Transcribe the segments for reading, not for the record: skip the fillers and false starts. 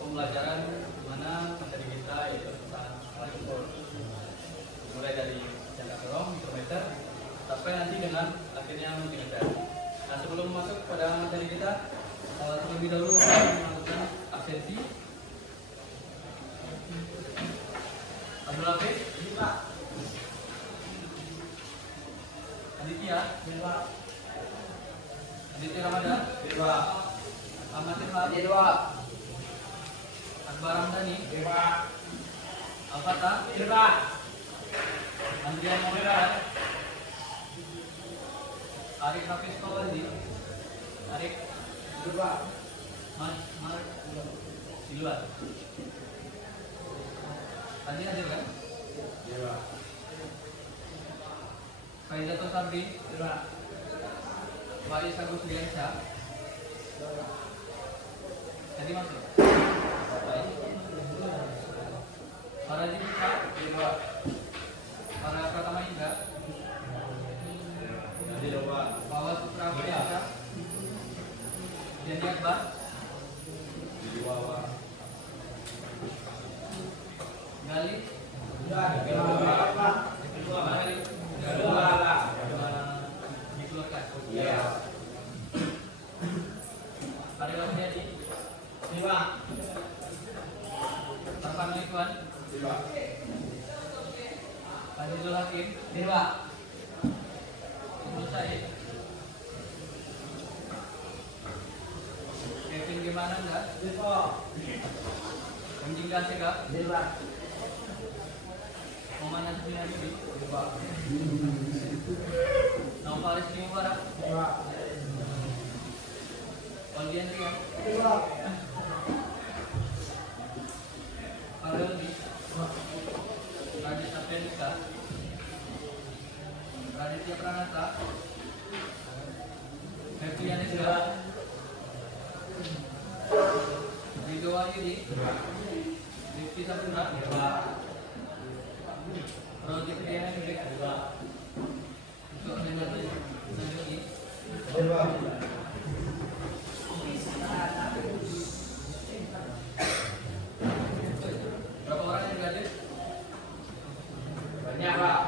pembelajaran mana materi kita yaitu tentang alat ukur, mulai dari jangka dorong mikrometer sampai nanti dengan akhirnya multimeter. Nah, sebelum masuk pada materi kita, terlebih dahulu kita melakukan absensi. Abdul Hafiz, Aditya, Aditya Ramadan, Ahmad Ilham, Akbar Ramdhani, Al-Fatah, Andrian Muhammad, Arif Hafiz Kawaldi, Arif, Mar, di luar. Tadi hadir kan? Faizatul Sabri, Faris Agus Diansyah. Tadi masuk. Para Jimika, para Pratama Indra, Pawas Putra Priyansa, Jani Akbar, Gali, dikeluarkan. Ariel Wahyadi, Tarpan Likuan, Azizul Hakim, Ibnu Said, Kevin gimana enggak? Anjing Gaseka, Muhammad Nasir Habibi, Novalis Mubarak, Aldian Rian, Aldi, Radit Apelika, Raditya Pranata, Ferdian Esra, Ridho Wahyudi, Rifki Sapura, Rodi Kriana Hendrik, untuk selanjutnya. Berapa orang yang hadir? Banyak, Pak.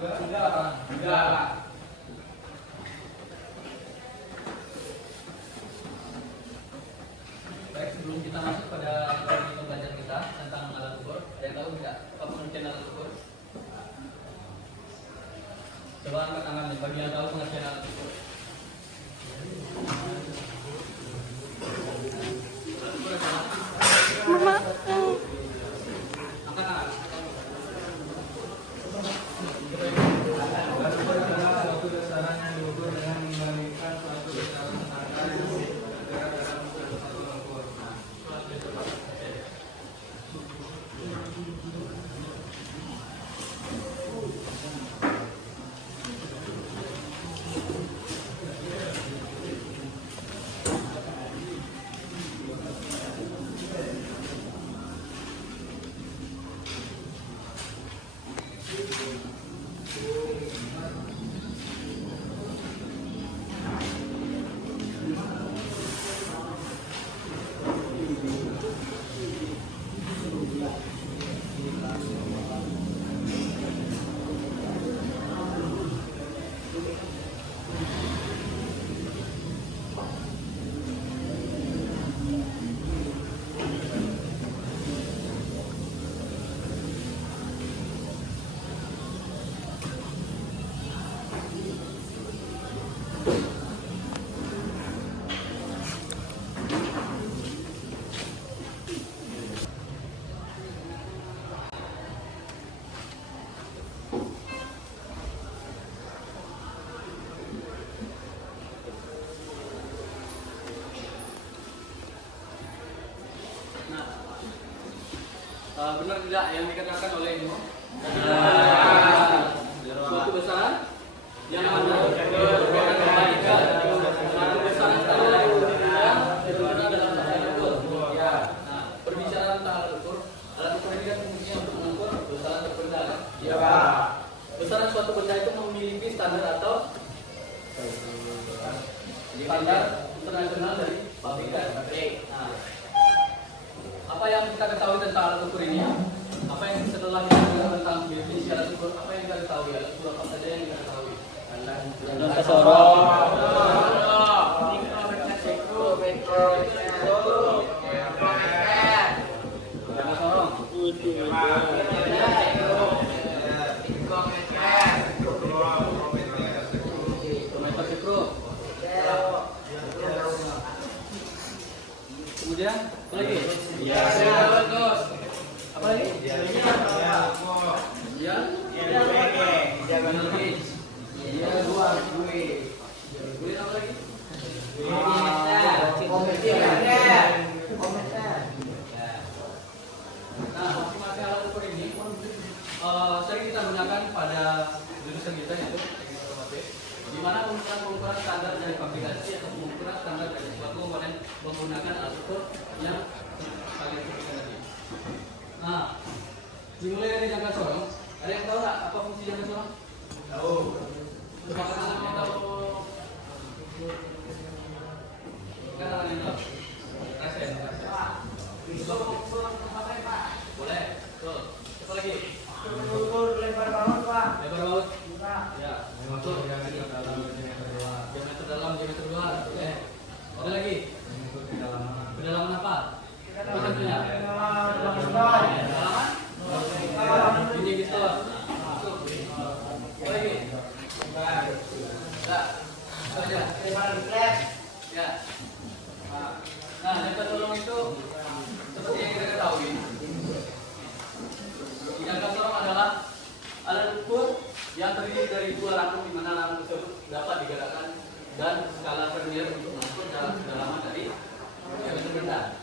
Berapa orang? Tiga. Baik, sebelum kita masuk pada pembelajaran kita tentang alat ukur, ada yang tahu tidak apa pengertian alat ukur? Coba angkat tangan bagi yang tahu pengertian alat ukur. Benar tidak yang dikatakan oleh Imo? Suatu besaran yang mana kebalikan suatu besaran standar itu benar dalam alat ukur. Nah, berbicara tentang alat ukur ini kan fungsinya untuk mengukur besaran suatu benda. Iya, Pak. Besaran suatu benda itu memiliki standar atau standar internasional dari pabrikan. Nah, apa yang kita ketahui tentang alat ukur ini? Apa yang setelah kita belajar tentang definisi alat ukur, apa yang kita ketahui? Alat ukur apa saja yang kita ketahui? Jangka sorong. Kemudian apa lagi? Apa lagi? Kemudian apa lagi? Nah, masing-masing alat ukur ini sering kita gunakan pada jurusan kita yaitu teknik otomotif, di mana pengukuran standar dari fabrikasi atau pengukuran standar dari suatu komponen menggunakan alat ukur yang kalian sebutkan tadi. Nah, dimulai dari jangka sorong. Ada yang tahu nggak apa fungsi jangka sorong? Tahu. Coba katakan yang tahu. Katakan yang tahu. Rasain. Boleh. Tuh. Apa lagi? Lebar banget, Pak. Lebar baut. Ya. Masuk diameter dalam, diameter luar. Diameter dalam, diameter luar. Oke. Ada lagi? Kedalaman. Kedalaman apa? Apa contohnya? Kedalaman? Ini piston. Masuk. Apa lagi? Enggak. Itu aja. Ya. Nah, jangka sorong itu seperti yang kita ketahui. Jangka sorong adalah alat ukur yang terdiri dari dua rangkum di mana rangkum tersebut dapat digerakkan dan skala vernier untuk mengukur kedalaman dari diameter benda.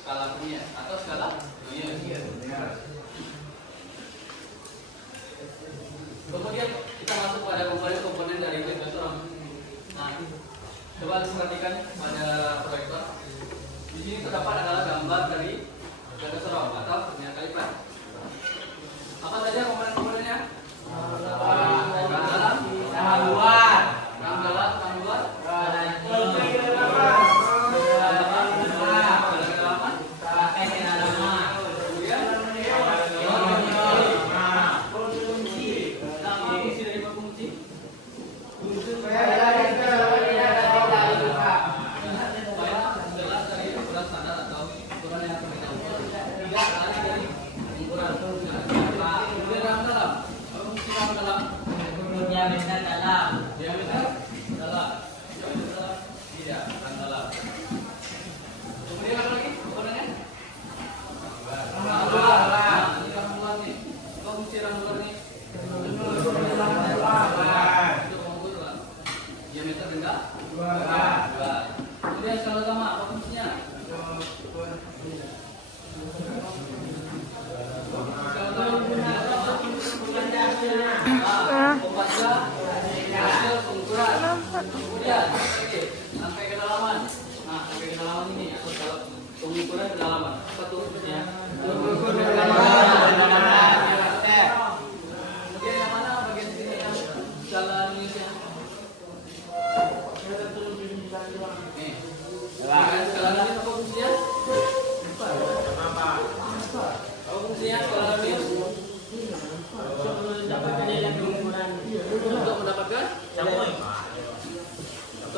Skala vernier atau skala vernier. Kemudian kita masuk pada komponen-komponen dari jangka sorong. Nah, coba perhatikan pada proyektor. Di sini terdapat adalah gambar dari jangka sorong atau vernier kaliper. Apa saja komponen-komponennya? Rang dalam, rang luar, rang dalam, rang luar, kemudian skala utama apa fungsinya? Membaca hasil pengukuran. Kemudian sampai kedalaman. Nah, sampai kedalaman ini atau skala pengukuran kedalaman. Apa tuh fungsinya? Pengukuran kedalaman. Kemudian yang mana bagian sini yang skala Indonesia? Nih. Skala Indonesia apa fungsinya? Apa fungsinya skala Indonesia? Untuk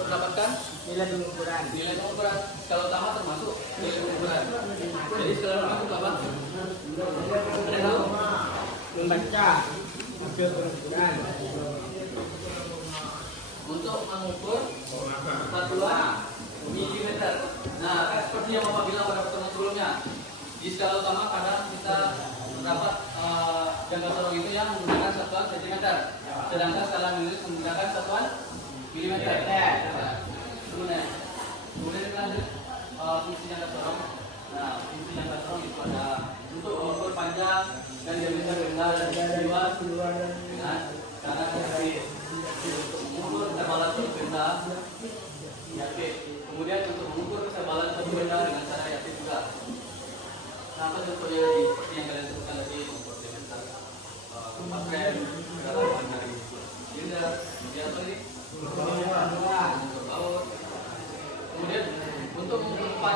mendapatkan nilai pengukuran skala utama termasuk nilai pengukuran. Jadi skala termasuk apa? Ada tahu? Membaca hasil pengukuran. Untuk mengukur satuan milimeter. Nah, seperti yang Bapak bilang pada pertemuan sebelumnya, di skala utama kadang kita dapat jangka sorong itu yang menggunakan satuan sentimeter, sedangkan skala milimeter menggunakan satuan milimeter. Kemudian kita lanjut fungsi jangka sorong. Nah, fungsi jangka sorong itu ada untuk mengukur panjang dan diameter benda dan luas dengan cara seperti untuk mengukur ketebalan suatu benda, yakin. Kemudian untuk mengukur ketebalan suatu benda dengan cara yakin juga. Nah, apa contohnya tadi? Seperti yang kalian sebutkan tadi, mengukur diameter rumah frame, kedalaman dari silinder, kemudian apa lagi? Bawah.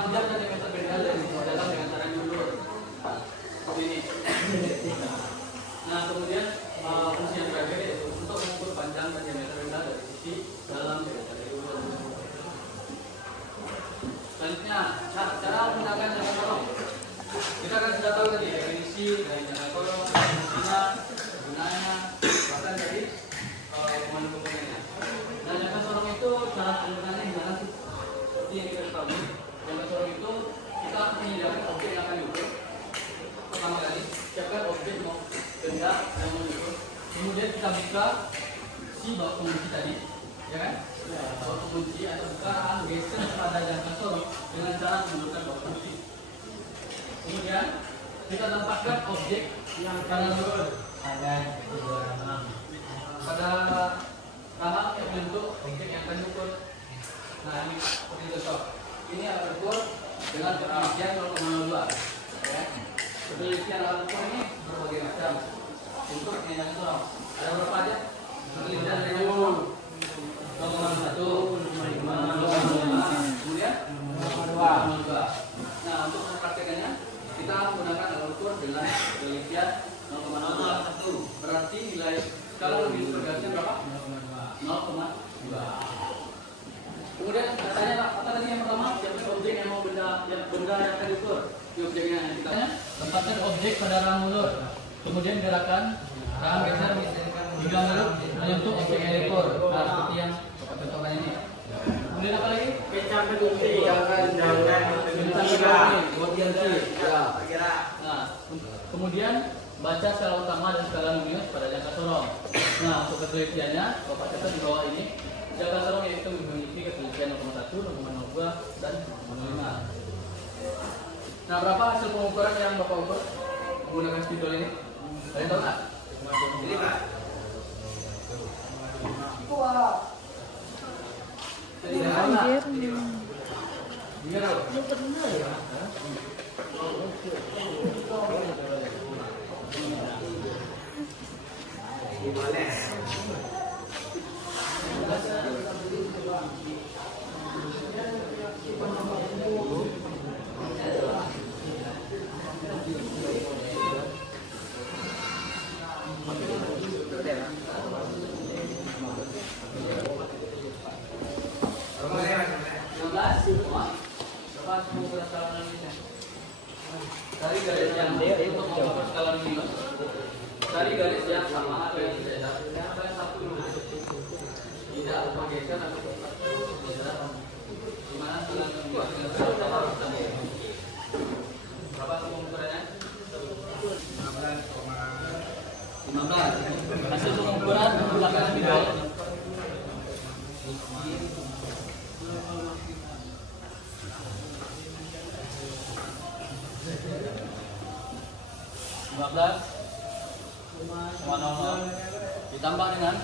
panjang dan diameter benda dari adalah dengan cara diulur. Seperti ini. Nah, kemudian fungsi yang terakhir yaitu untuk mengukur panjang dan diameter benda dari sisi dalam dengan cara diulur. Selanjutnya, cara menggunakan jangka korong. Kita akan sudah tahu tadi definisi dari jangka korong, fungsinya, gunanya, bahkan dari komando-komandonya. Nah, jangka korong itu cara penggunaannya gimana sih? Seperti yang kita ketahui, jangka korong itu kita akan menyediakan objek yang akan diukur. Pertama kali, siapkan objek mau benda yang mau diukur. Kemudian kita buka si baut pengunci tadi, ya kan? Baut pengunci atau bukaan geser pada jangka korong dengan cara menggunakan baut pengunci. Kemudian kita tempatkan objek yang akan diukur pada kamar yang bentuk objek yang akan diukur. Nah, ini seperti contoh. Ini alat ukur dengan ketinggian 0,02. Ya. Penelitian alat ukur ini berbagai macam. Untuk yang korong ada berapa aja? Penelitian dari 0,1, 0,5, kemudian 0,2. Nah, untuk mempraktekannya kita menggunakan alat ukur dengan penelitian 0,01. Berarti nilai kalau lebih bergantian berapa? 0,2. Kemudian katanya apa tadi yang pertama? Siapkan objek yang mau benda yang akan diukur. Di objeknya yang kita tempatkan objek pada rang ulur. Kemudian gerakan rang geser hingga mulut menyentuh objek yang diukur. Nah, seperti yang contohnya ini. Kemudian apa lagi? Kencang berhenti. Nah, kemudian baca skala utama dan skala numeus pada jangka sorong. Nah, untuk penelitiannya, Bapak catat di bawah ini. Jangka sorong yaitu memiliki ketelitian 0,1, 0,02, dan 0,5. Nah, berapa hasil pengukuran yang Bapak ukur menggunakan spidol ini? Kalian tahu nggak? Ini Pak. Anjir. Iya, tahu. Cari garis yang untuk mengukur skala minus. Cari garis yang sama dengan tidak. Yang satu dulu. Tidak bergeser atau tidak. Di mana skala minus dengan skala utama sama. Berapa pengukurannya? 15. Hasil pengukuran menggunakan spidol. Ditambah dengan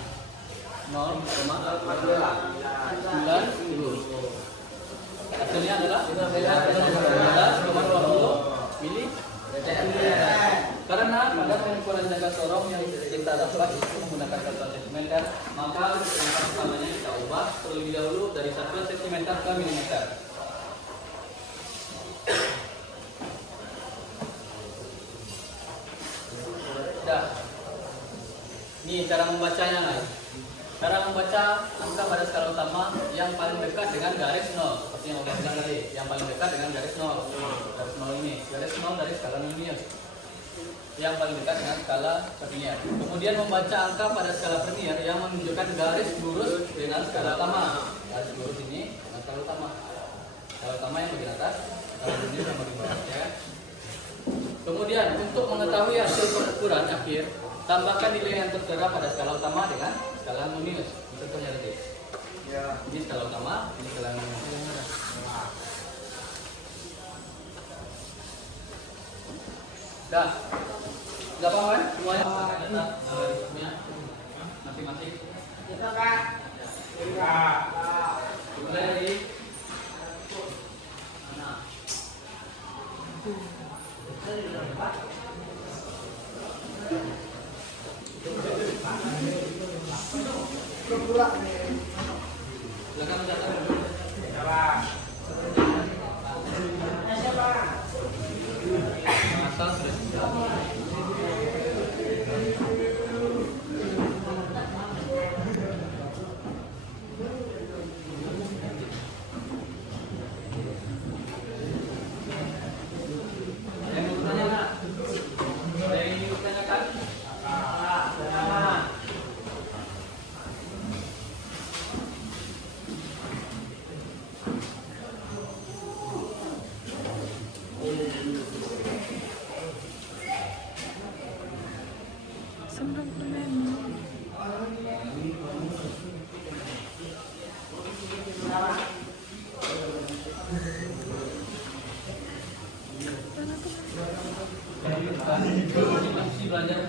0,9. Hasilnya adalah 12,20 mili. Karena pada pengukuran jangka sorong yang kita dapat itu menggunakan 1 cm, maka yang pertamanya kita ubah terlebih dahulu dari 1 cm ke milimeter. Dah. Ini cara membacanya guys. Cara membaca angka pada skala utama yang paling dekat dengan garis 0. Seperti yang saya bilang tadi, yang paling dekat dengan garis 0. Garis 0 ini, garis 0 dari skala numeus. Yang paling dekat dengan skala vernier. Kemudian membaca angka pada skala vernier yang menunjukkan garis lurus dengan skala utama. Garis lurus ini dengan skala utama. Skala utama yang bagian atas, skala vernier yang bagian bawah, ya. Kemudian untuk mengetahui hasil pengukuran akhir, tambahkan nilai yang tertera pada skala utama dengan skala numeus. Contohnya tadi. Ya. Ini skala utama, ini skala numeus. Dah. Sudah paham kan? Semuanya masing-masing. Kita Kak. Mulai dari mana? Silakan mencatat. Masih belajar.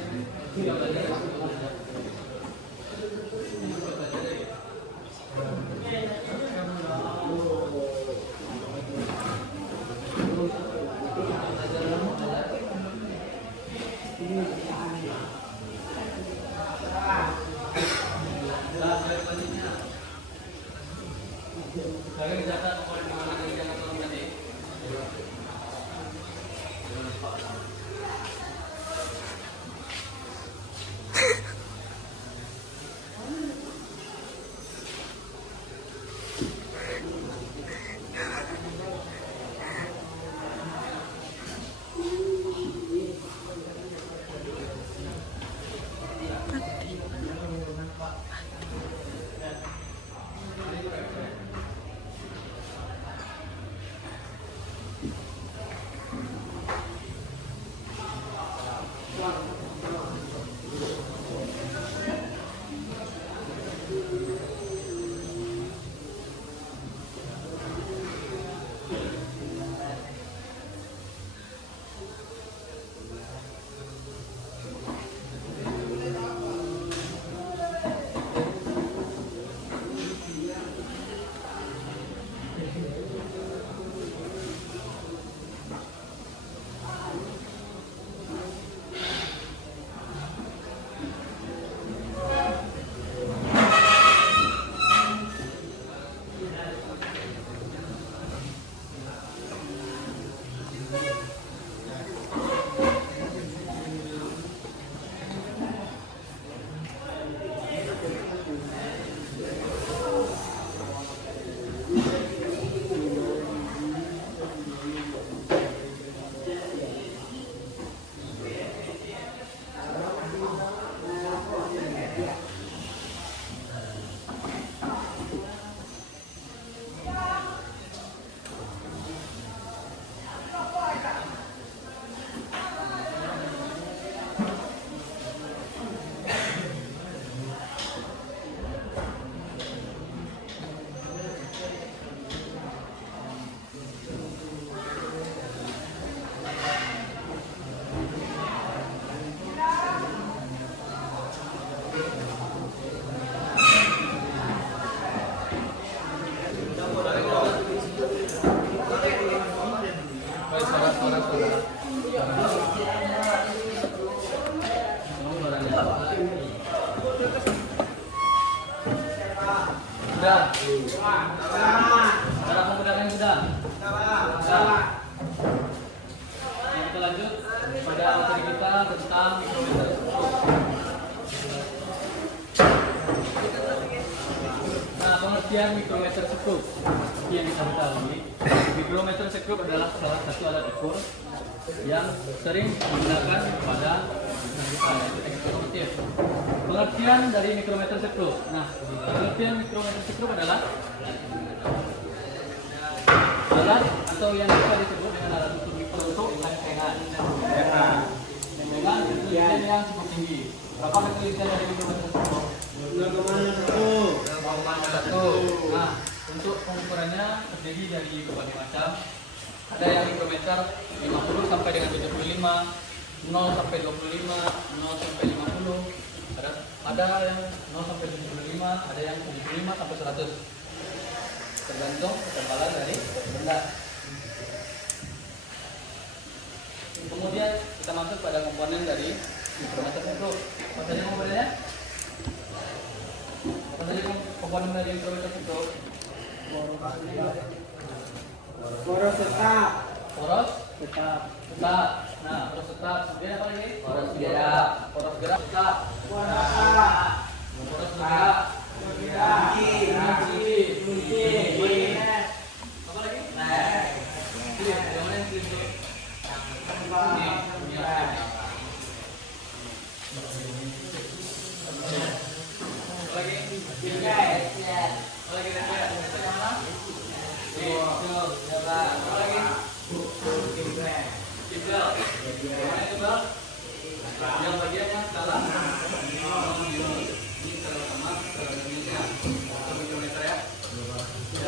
Sudah. Cara menggunakannya sudah. Sudah. Kita lanjut pada materi kita tentang mikrometer. Nah, pengertian mikrometer sekrup yang kita ketahui, mikrometer sekrup adalah salah satu alat ukur yang sering digunakan pada otomotif. Pengertian dari mikrometer sekrup. Nah, pengertian mikrometer sekrup adalah alat atau yang bisa disebut dengan alat ukur mikro untuk lempengan. Lempengan ketelitian yang cukup tinggi. Berapa ketelitian dari mikrometer sekrup? 0,1. Nah, untuk pengukurannya terdiri dari berbagai macam. Ada yang mikrometer 50 sampai dengan 75, 0 sampai 25, 0 sampai 50. Ada yang 0 sampai 75, ada yang 75 sampai 100. Tergantung ketebalan dari benda. Kemudian kita masuk pada komponen dari mikrometer sekrup. Apa saja komponennya? Apa saja komponen dari mikrometer sekrup? Poros tetap. Poros tetap. Nah, poros tetap. Kemudian apa lagi? Poros gerak. Poros gerak tetap. Poros gerak. Kunci. Apa lagi? Yang mana yang kunci? Yang bagiannya skala ini skala sama skala mikrometer ya.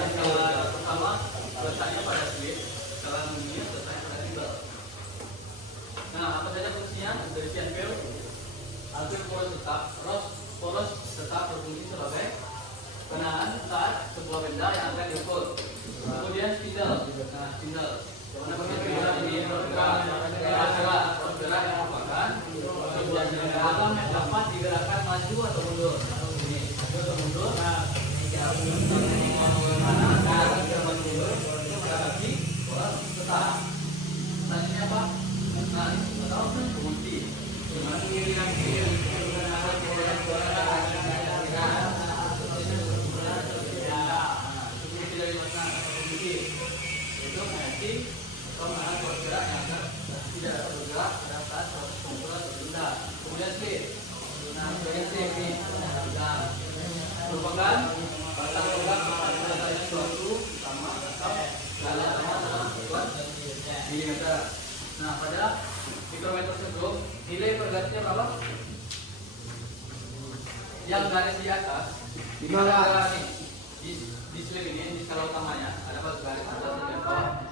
skala pertama letaknya pada slit, skala nonius letaknya pada timbal. Nah, apa saja fungsinya dari sekian pil? Alveol poros tetap berfungsi sebagai penahan saat sebuah benda yang akan diukur. Kemudian spindle. Nah, spindle. Mana bagian spindle ini bergerak yang merupakan bagian dalam yang dapat digerakkan maju atau mundur. Ini maju atau mundur. Nah, berarti poros tetap. Selanjutnya apa? Nah, ini atau kunci. Itu mengerti pemahaman bergerak yang tidak bergerak pada saat pengumpulan tertunda. Kemudian slit. Nah, bagian slit ini merupakan batang logam pada suatu sama atau skala sama dalam satuan milimeter. Nah, pada mikrometer tersebut nilai pergarisnya berapa? Yang garis di atas di skala ini di slip ini di skala utamanya ada garis atas dan bawah.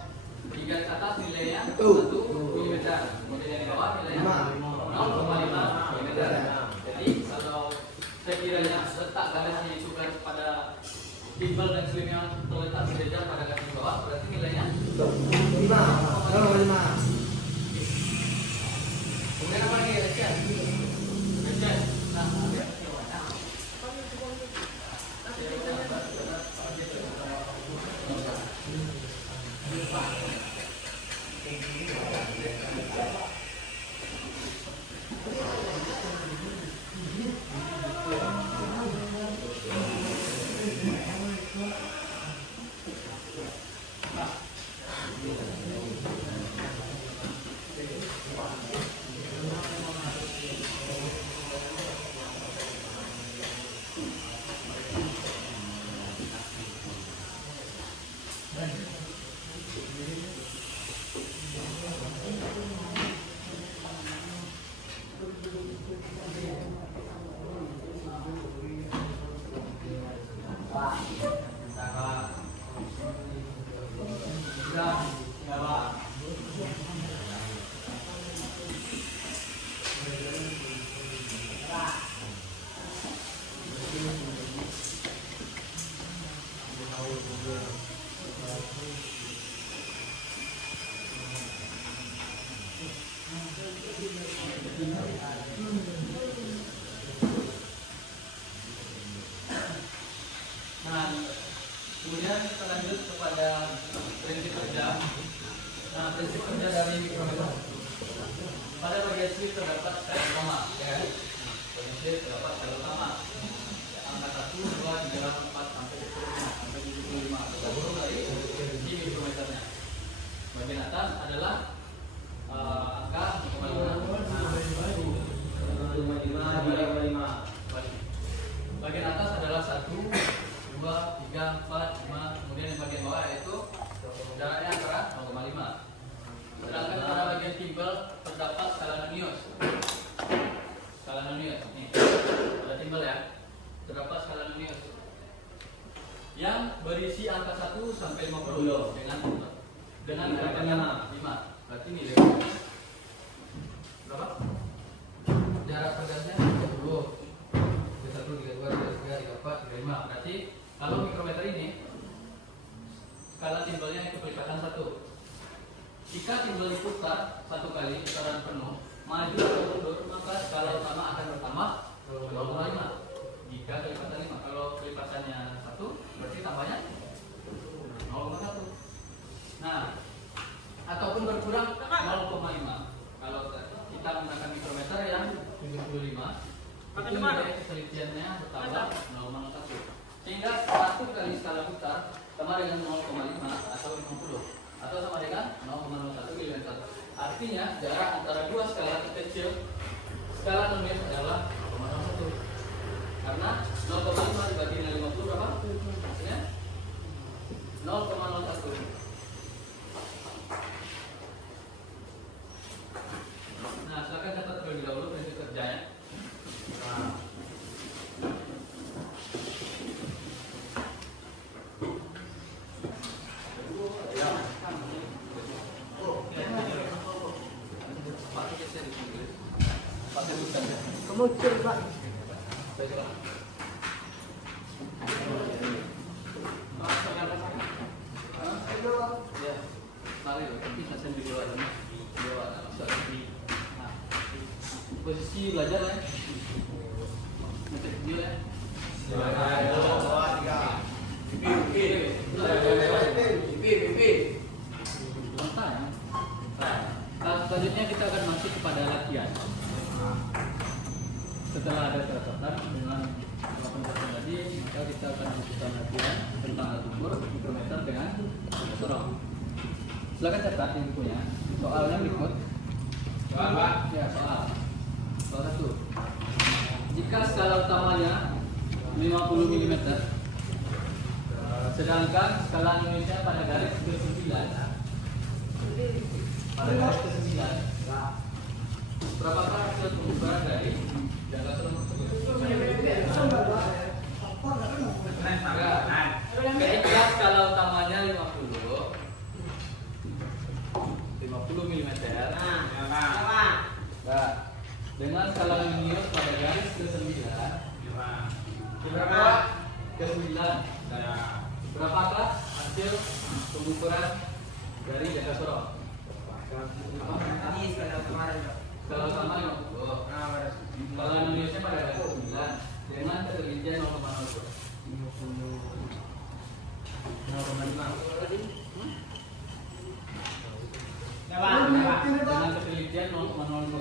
Di garis atas nilainya 1 mm, kemudian yang di bawah nilainya 0,5 mm. Jadi kalau sekiranya letak garisnya itu garis pada timbal dan slip yang terletak sejajar pada garis di bawah, berarti nilainya 5. Kemudian apa lagi receh? Receh. Nah, Nah, kemudian kita lanjut kepada prinsip kerja. Nah, prinsip kerja dari mikrometer. Pada bagian slip terdapat skala utama, ya kan? Bagian slip terdapat skala utama. Angka 1, 2, 3, 4 sampai seterusnya sampai 75 atau turun dari di mikrometernya. Bagian atas adalah angka 0,5. Bagian atas adalah 1, 2, 3, 4, 5. Kemudian yang bagian bawah yaitu jaraknya antara 0,5. Sedangkan pada bagian timbal terdapat skala nonius. Skala nonius nih. Pada timbal ya. Terdapat skala nonius yang berisi angka 1 sampai 50 dengan gerakannya 5. Berarti nilai berapa? Jarak pergasnya 30. 31, 32, 33, 34, 35. Berarti kalau mikrometer ini skala timbalnya itu pelipatan 1. Jika timbal diputar 1 kali putaran penuh, maju atau mundur, maka skala utama akan bertambah 0,5. Jika kelipatan 5, kalau kelipatannya 1, berarti tambahnya 0,1. Nah, ataupun berkurang 0,5. Kalau kita menggunakan mikrometer yang 75, itu nilai ketelitiannya bertambah 0,1. Sehingga 1 kali skala putar sama dengan 0,5 atau 50 atau sama dengan 0,01 mm. Artinya jarak antara dua skala terkecil skala nonius adalah 0,1. Karena 0,5 dibagi dengan 50 berapa? Hasilnya 0,01. Nah, silakan catat terlebih dahulu prinsip kerjanya. Muncul Pak. Ya, mari tapi saya video ada. Video ada masalah. Nah, posisi belajar ya. Macam video ya. Selanjutnya kita akan masuk kepada latihan. Setelah ada catatan dengan 8% tadi, maka kita akan lakukan latihan tentang alat ukur mikrometer dengan sorong. Silakan catat yang punya. Soalnya berikut. Soal Pak? Ya, soal. Soal 1. Jika skala utamanya 50 mm, sedangkan skala Indonesia pada garis ke-9, berapakah hasil pengukuran dari jangka sorong tersebut? Ketika skala utamanya 50 mm, dengan skala minus pada garis ke-9, berapakah hasil pengukuran dari jangka sorong? Skala utama 50. Skala Indonesia pada garis ke-9 dengan ketelitian 0,02. Dengan ketelitian 0,02.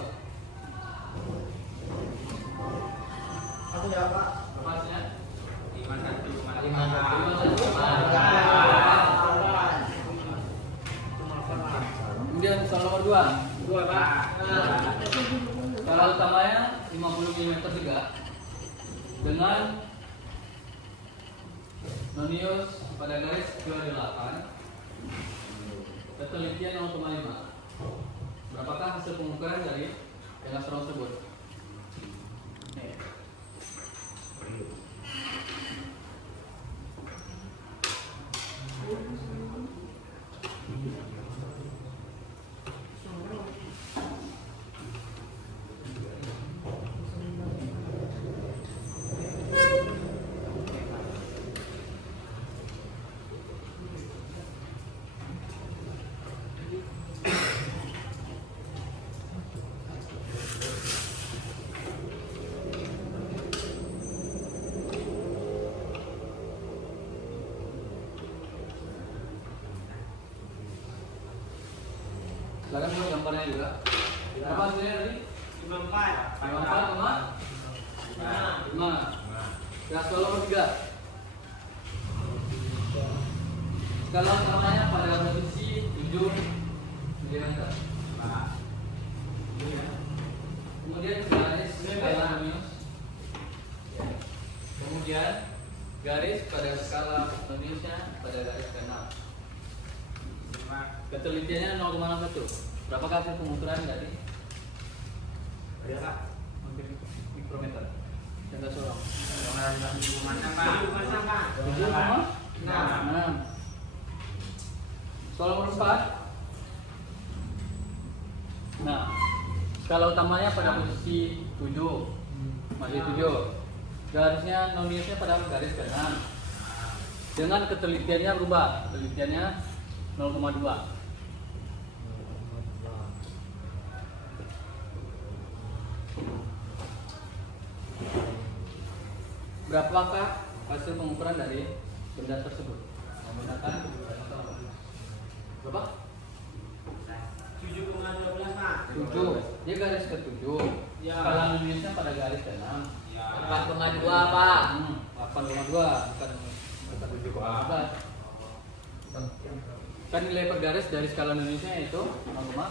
Aku jawab Pak. Lepasnya 51. Kemudian soal nomor 2. Pak. Skala utamanya 50 mm juga dengan nonius pada garis ke-8, ketelitian 0,5. Berapakah hasil pengukuran dari jangka sorong tersebut? Silakan buat gambarnya juga. Berapa hasilnya tadi? 54,5. Ya, soal nomor 3. Skala utamanya pada posisi 7 mm. Kemudian garis skala minus. Kemudian garis pada skala minusnya pada garis ke-6. Ketelitiannya 0,61. Berapakah hasil pengukuran tadi? Mikrometer. Jangka sorong. 7,6. Soal nomor 4. Nah, skala utamanya pada posisi 7. Masih 7. Garisnya noniusnya pada garis ke-6. Dengan ketelitiannya berubah. Ketelitiannya 0,2. Berapakah hasil pengukuran dari benda tersebut? Menggunakan berapa? 7,12 Pak. 7. Dia garis ke-7. Ya. Skala Indonesia pada garis ke-6. 8,2 Pak. 8,2 bukan 7,14. Kan nilai per garis dari skala Indonesia itu 0,2.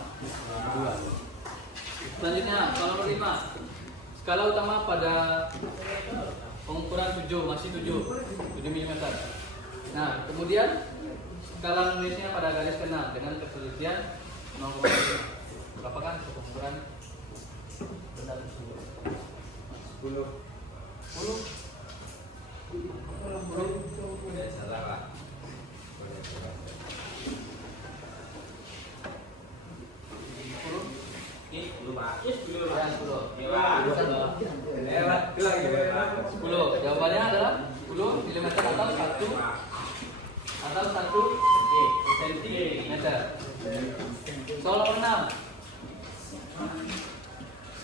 Selanjutnya skala nomor 5. Skala utama pada pengukuran 7 masih 7 mm. Nah, kemudian skala Indonesia pada garis ke-6 dengan ketelitian 0,5. Berapakah pengukuran benda tersebut? 10. 10. Salah Pak. Ini 10 Pak. 10 Pak. 10. cm. Soal nomor 6.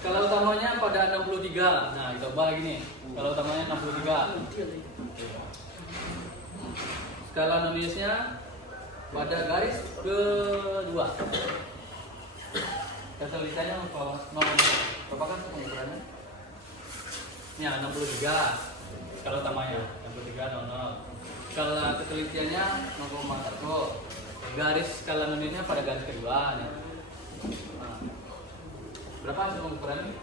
Skala utamanya pada 63. Nah, coba gini. Skala utamanya 63. Skala non-linearnya pada garis kedua. Ketelitiannya berapa kan pengukurannya? Ini 63. Skala utamanya 63 00. Skala ketelitiannya 0,1. Garis skala non-linearnya pada garis kedua. Nah, berapa hasil pengukuran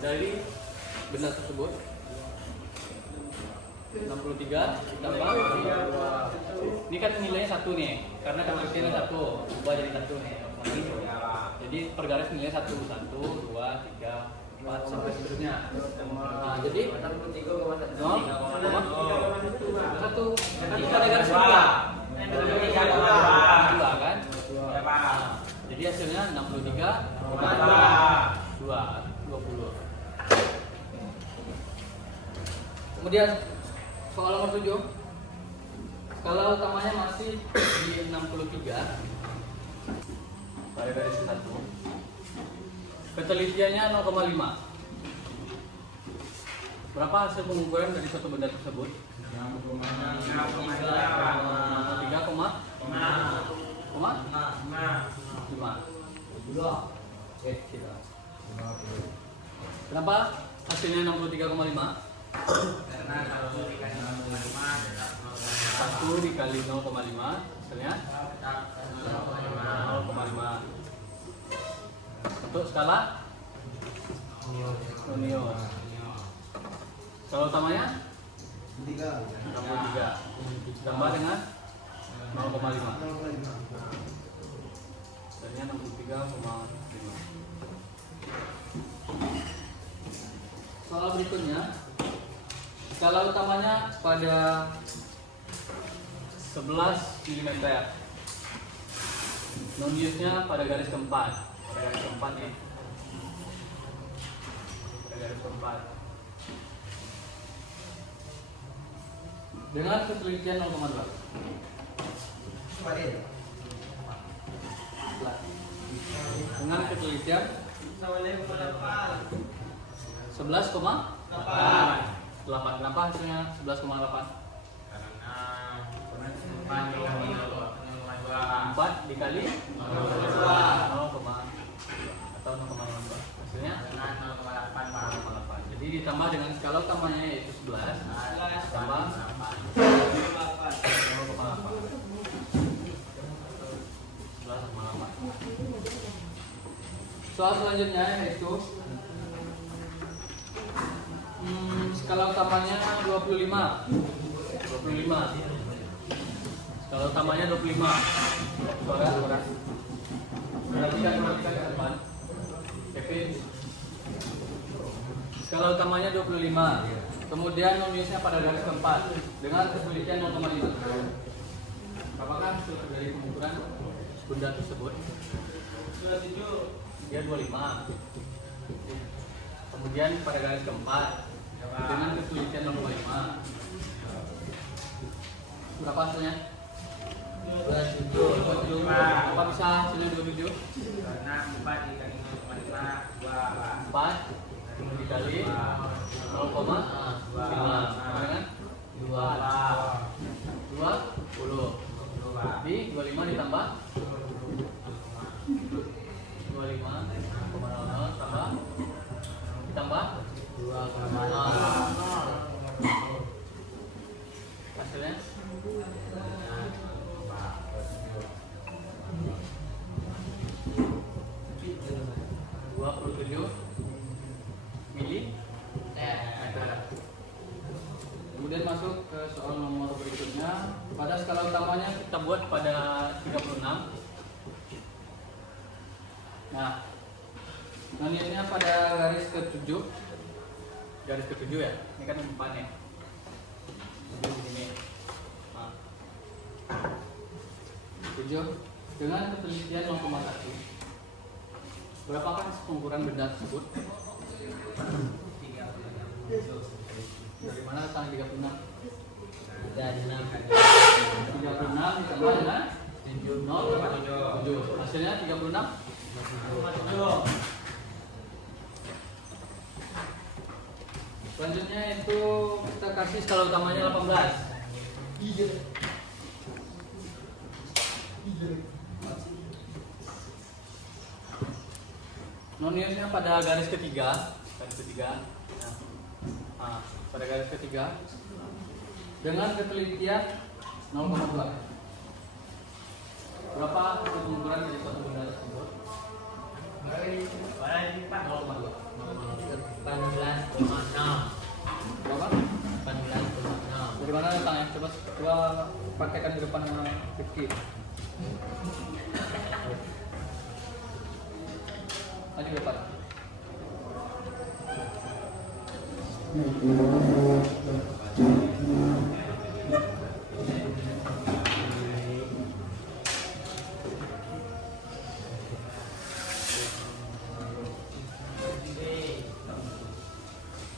dari benda tersebut? 63 ditambah, ini kan nilainya 1 nih, karena ketelitiannya 1, ubah jadi 1 nih. Jadi per garis nilainya 1, 2, 3, 4 sampai seterusnya. Nah, jadi 1 nanti pada garis kedua. 2 kan? Nah, jadi hasilnya 63,2 Kemudian soal nomor 7. Skala utamanya masih di 63 pada garis 1. Ketelitiannya 0,5. Berapa hasil pengukuran dari satu benda tersebut? 3,5. Oke, tidak. Kenapa hasilnya 63,5? Karena kalau dikali 0,5 1 dikali 0,5 hasilnya 0,5. Untuk skala non-linear. Skala utamanya 63 ditambah dengan 0,5. Hasilnya 63,5. Soal berikutnya, skala utamanya pada 11 mm. Non-linearnya pada garis keempat. Pada garis keempat nih. Pada garis keempat. Dengan ketelitian 0,2. Dengan ketelitian 11,8. Kenapa hasilnya 11,8? Karena 4 dikali 0, atau 0,52. Hasilnya 0,8. Jadi ditambah dengan skala utamanya yaitu 11 tambah 0,8. 11,8. Soal selanjutnya yaitu skala utamanya 25. Skala utamanya 25. Perhatikan ke depan. Kevin. Skala utamanya 25. Kemudian non-linearnya pada garis keempat dengan ketelitian 0,5. Apakah hasil dari pengukuran benda tersebut? Dia 25. Kemudian pada garis keempat dengan ketelitian 0,5. Berapa hasilnya? 27. Apa bisa hasilnya 27? karena 4 dikali 0,5 4 dikali 0,5 dengan 20. Jadi 25 ditambah 25,00 tambah 2,0. Hasilnya 27 mili. Kemudian masuk ke soal nomor berikutnya. Pada skala utamanya kita buat pada 36. Nah, non-linearnya pada garis ke-7. Garis ke-7 ya. Ini kan 4 ya. Jadi begini. Nah. 7 dengan ketelitian 0,1. Berapakah pengukuran benda tersebut? Dari mana datang 36? Dan 6 36 ditambah dengan 0,7. Hasilnya 36. Selanjutnya itu kita kasih skala utamanya 18. Noniusnya pada garis ketiga. Nah, pada garis ketiga dengan ketelitian 0,2. Berapa pengukuran dari suatu benda tersebut? 0,2. 18,6. Berapa? 18,6. Dari mana datangnya? Coba praktekkan di depan sama Rifki. Maju ke depan.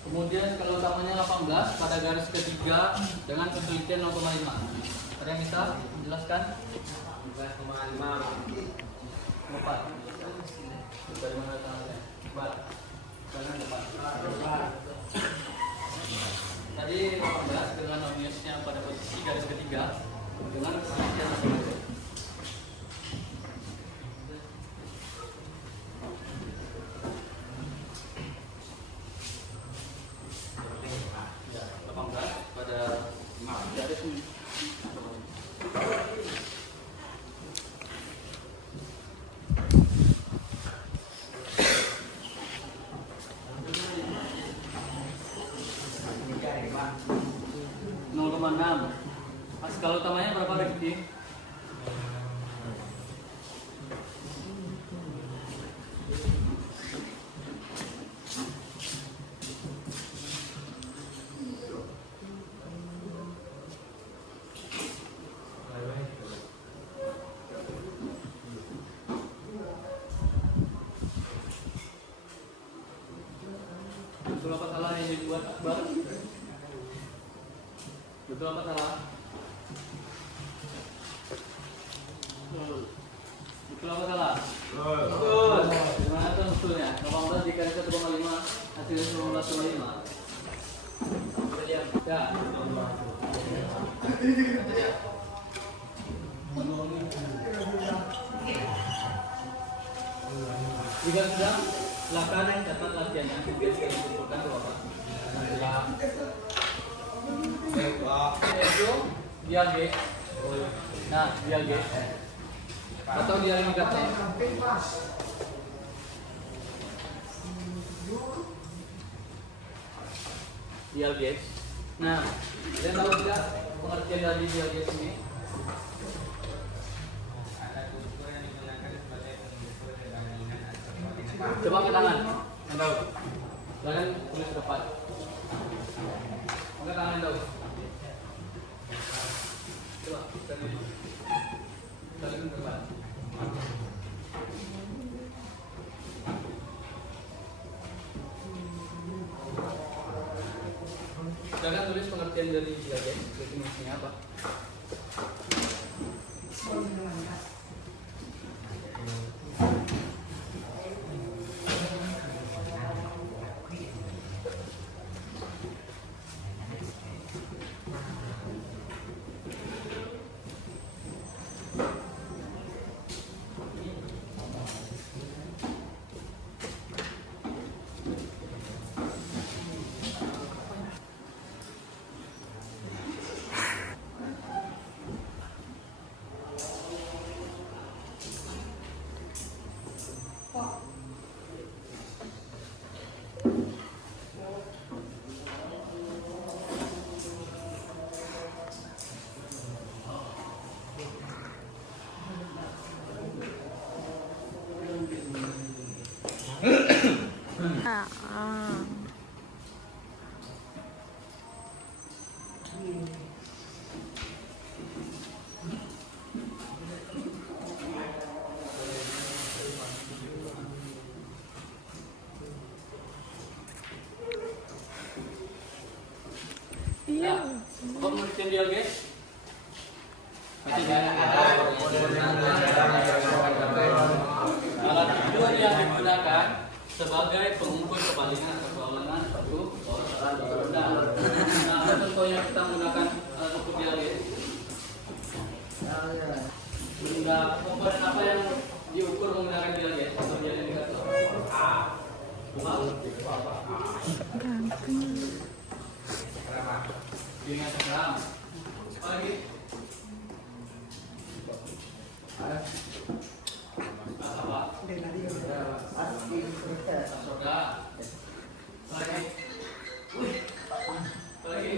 Kemudian kalau utamanya 18 pada garis ketiga dengan ketelitian 0,5. Ada yang bisa menjelaskan? 12,5. Empat. Dari mana datangnya? Empat. Jangan depan. Tadi 18 dengan noniusnya pada posisi garis ketiga dengan ketelitian 0,5. Ya, 18 pada garis ini. Skala utamanya berapa Rifki? Betul apa salah yang dibuat Akbar? Betul apa salah? Betul apa salah? Betul. Gimana tuh betulnya? 18 dikali 1,5 hasilnya 19,5. Ya. Jika sudah, silakan catat latihannya. Kemudian kita kumpulkan ke Bapak. Itu dia G. Nah, dia G. Atau dia limitnya. Dia G. Nah, kalian tahu tidak pengertian dari dia G ini? Coba ke tangan. Yang tahu. Kalian tulis depan. Angkat tangan yang tahu. Coba kalian ke depan. Silakan tulis pengertian dari dia guys. Definisinya apa? Alat itu yang digunakan sebagai pengukur kepalingan atau keawalan suatu benda. Nah, contohnya kita menggunakan alat ukur dialog. Benda komponen apa yang diukur menggunakan dialog? Contohnya indikator. Dengan gram. Lagi. Apa? Soda. Lagi. Lagi.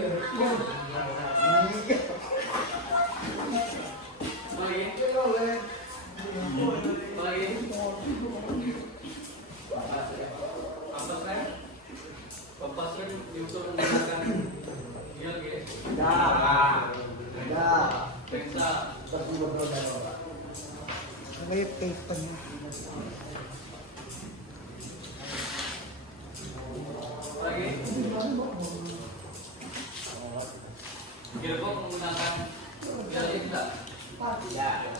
Lagi. Kompas kan diukur menggunakan dia guys. Pengsa. May paper niya. Lagi. Gearbox menggunakan dialog tidak? Ya.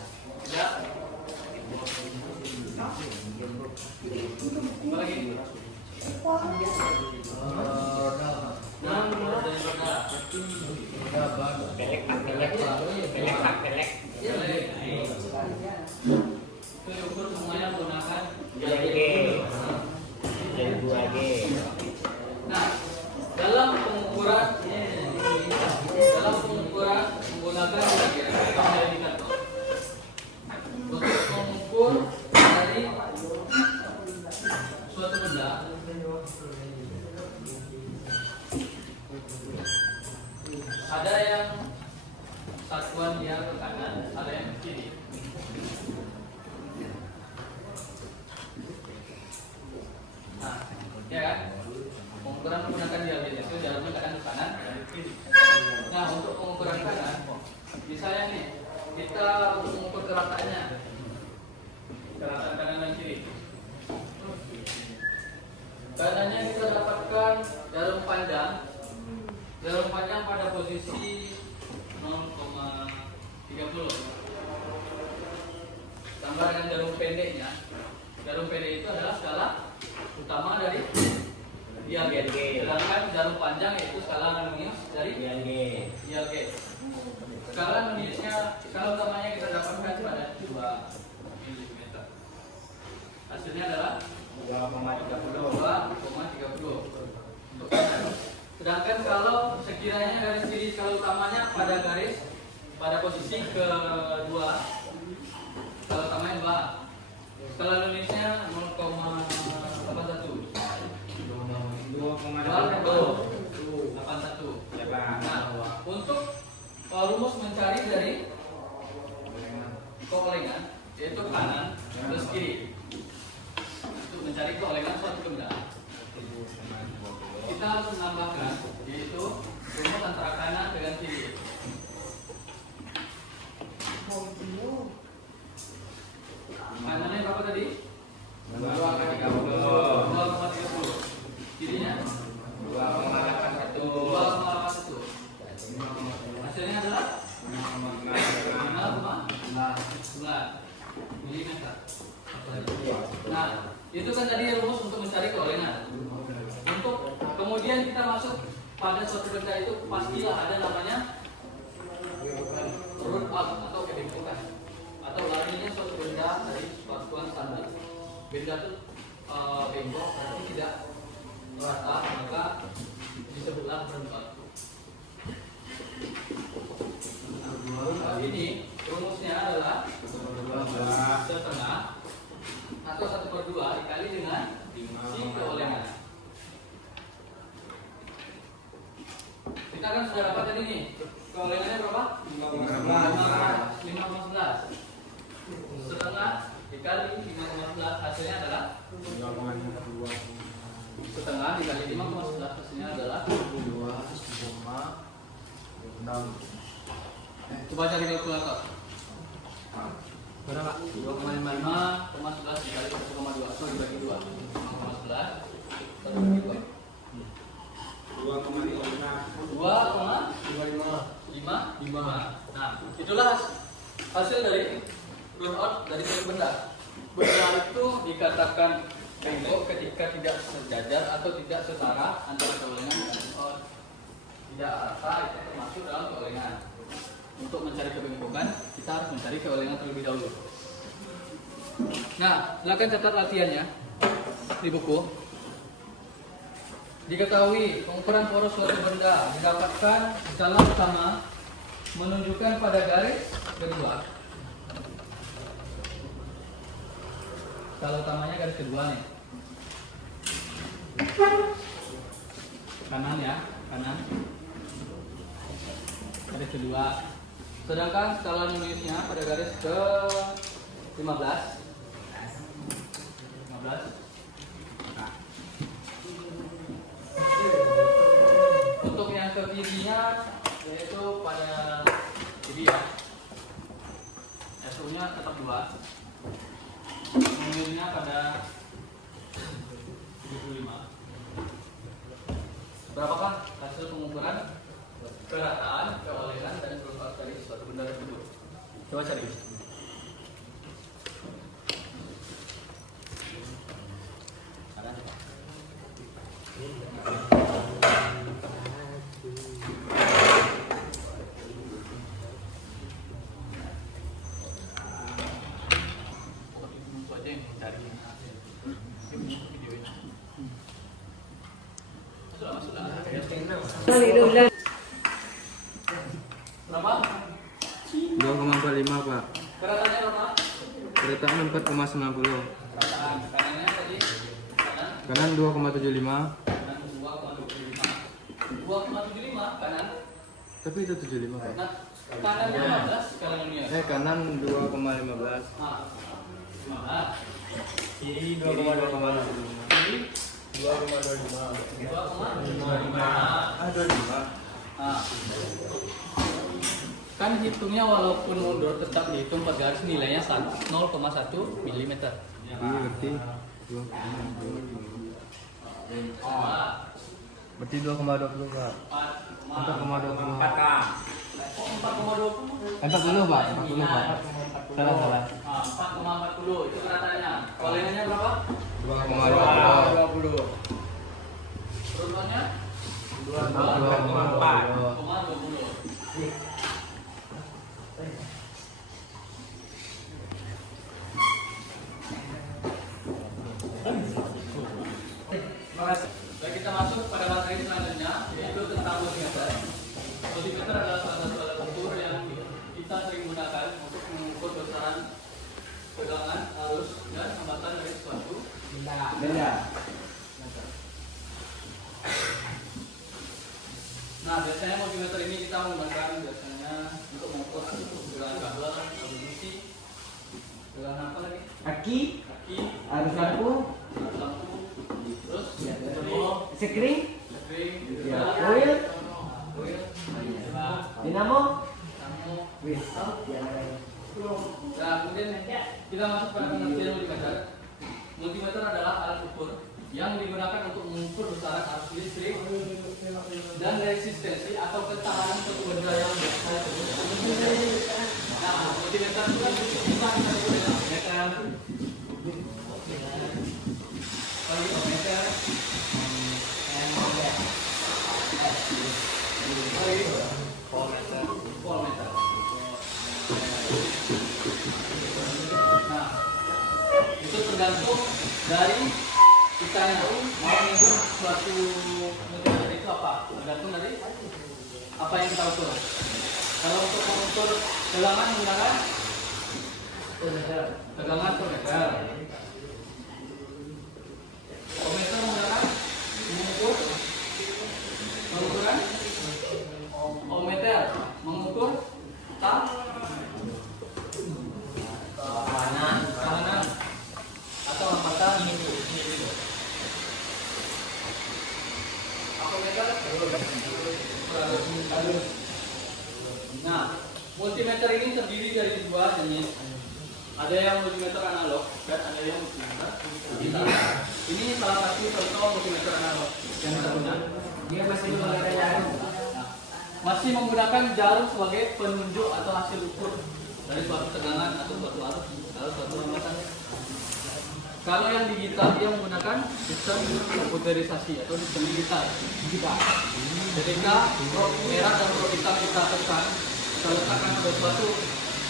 Lagi. Pelek. Itu diukur semuanya menggunakan G. Jadi 2G. Nah, dalam pengukuran menggunakan indikator untuk mengukur dari suatu benda ada yang satuan dia ke kanan, ada yang ke kiri. Nah, ya kan? Pengukuran menggunakan dialog itu jaraknya kanan ke kanan, kanan ke kiri. Nah, untuk pengukuran kanan, misalnya nih, kita untuk mengukur kerataannya, kerataan kanan dan kiri. Kanannya kita dapatkan jarum panjang pada posisi 0,30. Tambah dengan jarum pendeknya. Jarum pendek itu adalah skala utama dari dialog. Sedangkan jarum panjang yaitu skala harmonius dari dialog. Skala harmoniusnya, skala utamanya kita dapatkan pada 2 mm. Hasilnya adalah 2,30 untuk kanan. Sedangkan kalau sekiranya garis kiri skala utamanya pada posisi kedua, skala utamanya 2, skala harmoniusnya 0,81. 2,81. Nah, untuk rumus mencari dari keolengan yaitu kanan plus kiri. Untuk mencari keolengan suatu benda, kita harus menambahkan yaitu rumus antara kanan dengan kiri. Kanannya berapa tadi? 2,30. Kirinya 2,81. Hasilnya adalah 5,9 mm. Nah, itu kan tadi rumus untuk mencari keolengan. Untuk kemudian kita masuk pada suatu benda itu pastilah ada namanya root up atau kebentukan atau larinya suatu benda dari satuan standar. Benda itu bengkok berarti tidak rata, maka disebutlah root up. Nah, ini rumusnya adalah setengah atau 1/2 dikali dengan si keolengan. Kita kan sudah dapat tadi nih keolengannya berapa? 5,11. Setengah dikali 5,11 hasilnya adalah setengah dikali 5,11 hasilnya adalah 2,6. Coba cari kalkulator. Berapa? 2,5 dikali 1,2 atau dibagi 2. 5,11 1 bagi 2. 2,5. Nah, itulah hasil dari rule out dari satu benda. Benda itu dikatakan bengkok ketika tidak sejajar atau tidak setara antara keolengan dan rule out. Tidak rata itu termasuk dalam keolengan. Untuk mencari kebengkokan, kita harus mencari keolengan terlebih dahulu. Nah, silakan catat latihannya di buku. Diketahui pengukuran poros suatu benda didapatkan skala pertama menunjukkan pada garis kedua. Skala utamanya garis kedua nih. Kanan ya, kanan. Garis kedua. Sedangkan skala numerisnya pada garis ke 15. Untuk yang ke kirinya yaitu pada kiri ya. SU-nya tetap 2. Numerisnya pada 75. Berapakah hasil pengukuran kerataan, keolengan dan kerusakan dari suatu benda tersebut? Coba cari. Berapa? 2,45 Pak. Keratannya berapa? Kerataan 4,90. Kerataan kanannya tadi Kanan 2,75. kanan 2,25. 2,75 kanan. Tapi itu 75 Pak. Nah, kanannya 15 kanannya. Kanan 2,15. Ah. 15. Kiri 2,2. Jadi 2,25. 2,25. Ah, 25. Ah. Kan hitungnya walaupun mundur tetap dihitung pada garis nilainya 0,1 mm. Iya, berarti 2,20. Berarti 2,20 Pak. 4,20. 4K. 4,20. 40 Pak. 40 Pak. Salah. 4,40 itu keratannya. Kolengannya berapa? 2,20. 20. Rutannya 2,4. 2,20. Baik, kita masuk pada materi selanjutnya yaitu tentang multimeter. Multimeter adalah salah satu alat ukur yang kita sering gunakan untuk mengukur besaran tegangan, arus, dan hambatan dari sesuatu Benda. Nah, biasanya multimeter ini kita menggunakan biasanya untuk mengukur tegangan kabel, kabel besi, tegangan apa lagi? Kaki. Kaki, Arus lampu. arus lampu, terus Sekring. string, Ya. Oil. oil, Dinamo. kamu. Wis. Nah, kemudian kita masuk pada pengertian multimeter. Multimeter adalah alat ukur yang digunakan untuk mengukur besaran arus listrik dan resistensi atau ketahanan suatu benda yang biasa disebut. Nah, multimeter itu kan bisa kita sebut dengan meter, meter, voltmeter. Nah, itu tergantung dari kitanya mau mengukur suatu multimeter itu apa, tergantung dari apa yang kita ukur. Kalau untuk mengukur tegangan menggunakan tegangan per meter. Ohmmeter menggunakan mengukuran ohmmeter mengukur tekanan atau hambatan. Nah, multimeter ini terdiri dari dua jenis. Ada yang multimeter analog dan ada yang multimeter digital. Ini salah satu contoh multimeter analog yang kita gunakan. Dia masih menggunakan jarum. Masih menggunakan jarum sebagai penunjuk atau hasil ukur dari suatu tegangan atau suatu arus atau suatu hambatan. Kalau yang digital dia menggunakan sistem komputerisasi atau sistem digital. Ketika rok merah dan rok hitam kita tekan, kita letakkan pada suatu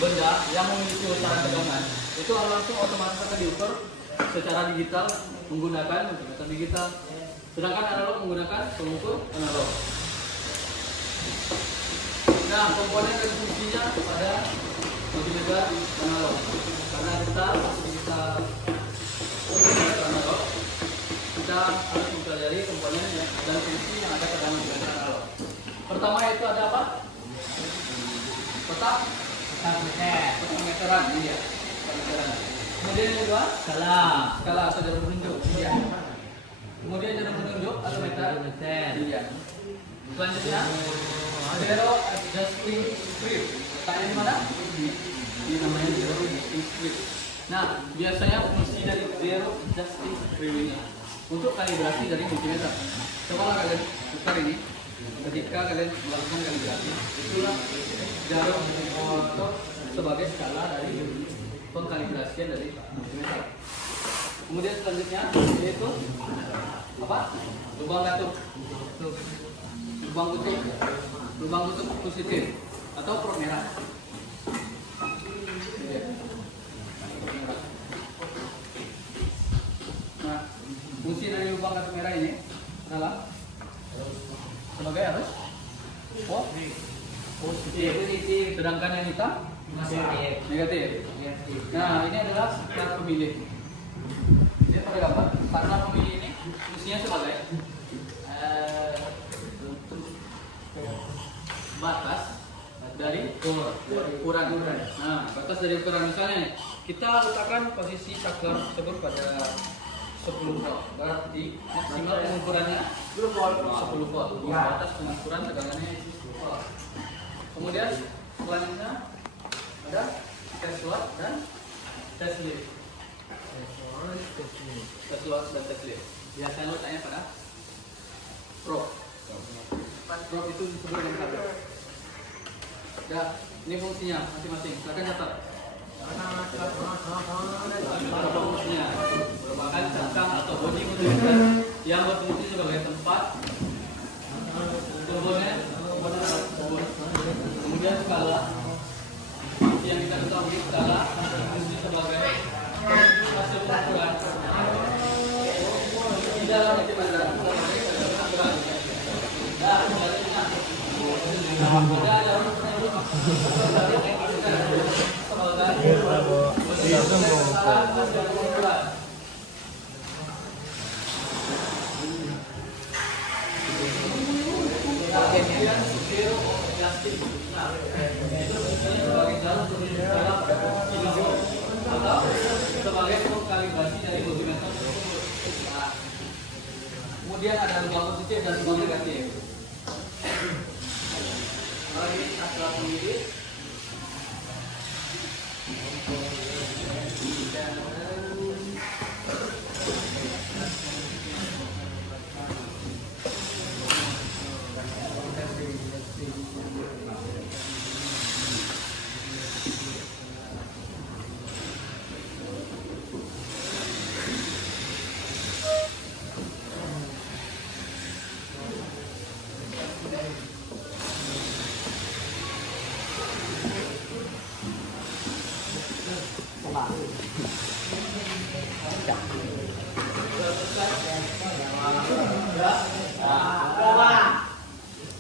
benda yang memiliki usaran tegangan, itu langsung otomatis akan diukur secara digital menggunakan multimeter digital. Sedangkan analog menggunakan pengukur analog. Nah, komponen dan fungsinya pada multimeter analog. Karena kita analog, kita harus mempelajari komponen dan fungsi yang ada pada multimeter analog. Pertama itu ada apa? Petak meteran, ini ya. Kemudian yang kedua, skala atau jarum penunjuk. Iya. Kemudian jarum penunjuk atau meter. Iya. Selanjutnya, zero adjusting script. Letaknya di mana? Ini namanya zero adjusting script. Nah, biasanya fungsi dari zero adjusting script ini untuk kalibrasi dari multimeter. Coba kalian putar ini. Ketika kalian melakukan kalibrasi, itulah jarum atau sebagai skala dari pengkalibrasian dari multimeter. Kemudian selanjutnya yaitu apa? Lubang tutup positif atau prob merah. Nah, fungsi dari lubang katup merah ini adalah sebagai arus positif. Sedangkan yang hitam negatif. Nah, ini adalah skala pemilih. Dia pada gambar skala pemilih ini fungsinya sebagai batas dari ukuran. Nah, batas dari ukuran misalnya kita letakkan posisi saklar tersebut pada 10 volt. Berarti maksimal pengukurannya 10 volt. Batas pengukuran tegangannya 10 volt. Kemudian selanjutnya ada test load dan test lift. Test load dan test lift. Biasanya letaknya pada probe. Probe itu disebut dengan kabel. Ya, ini fungsinya masing-masing. Silakan catat. Fungsinya merupakan cangkang atau bodi multimeter yang berfungsi sebagai tempat komponen. Kemudian skala yang kita ketahui skala berfungsi sebagai hasil pengukuran di dalam multimeter. Nah, selanjutnya ada jarum penunjuk sebagai pengkalibrasi dari multimeter. Kemudian ada lubang positif dan lubang negatif. Kalau ini skala pemilih.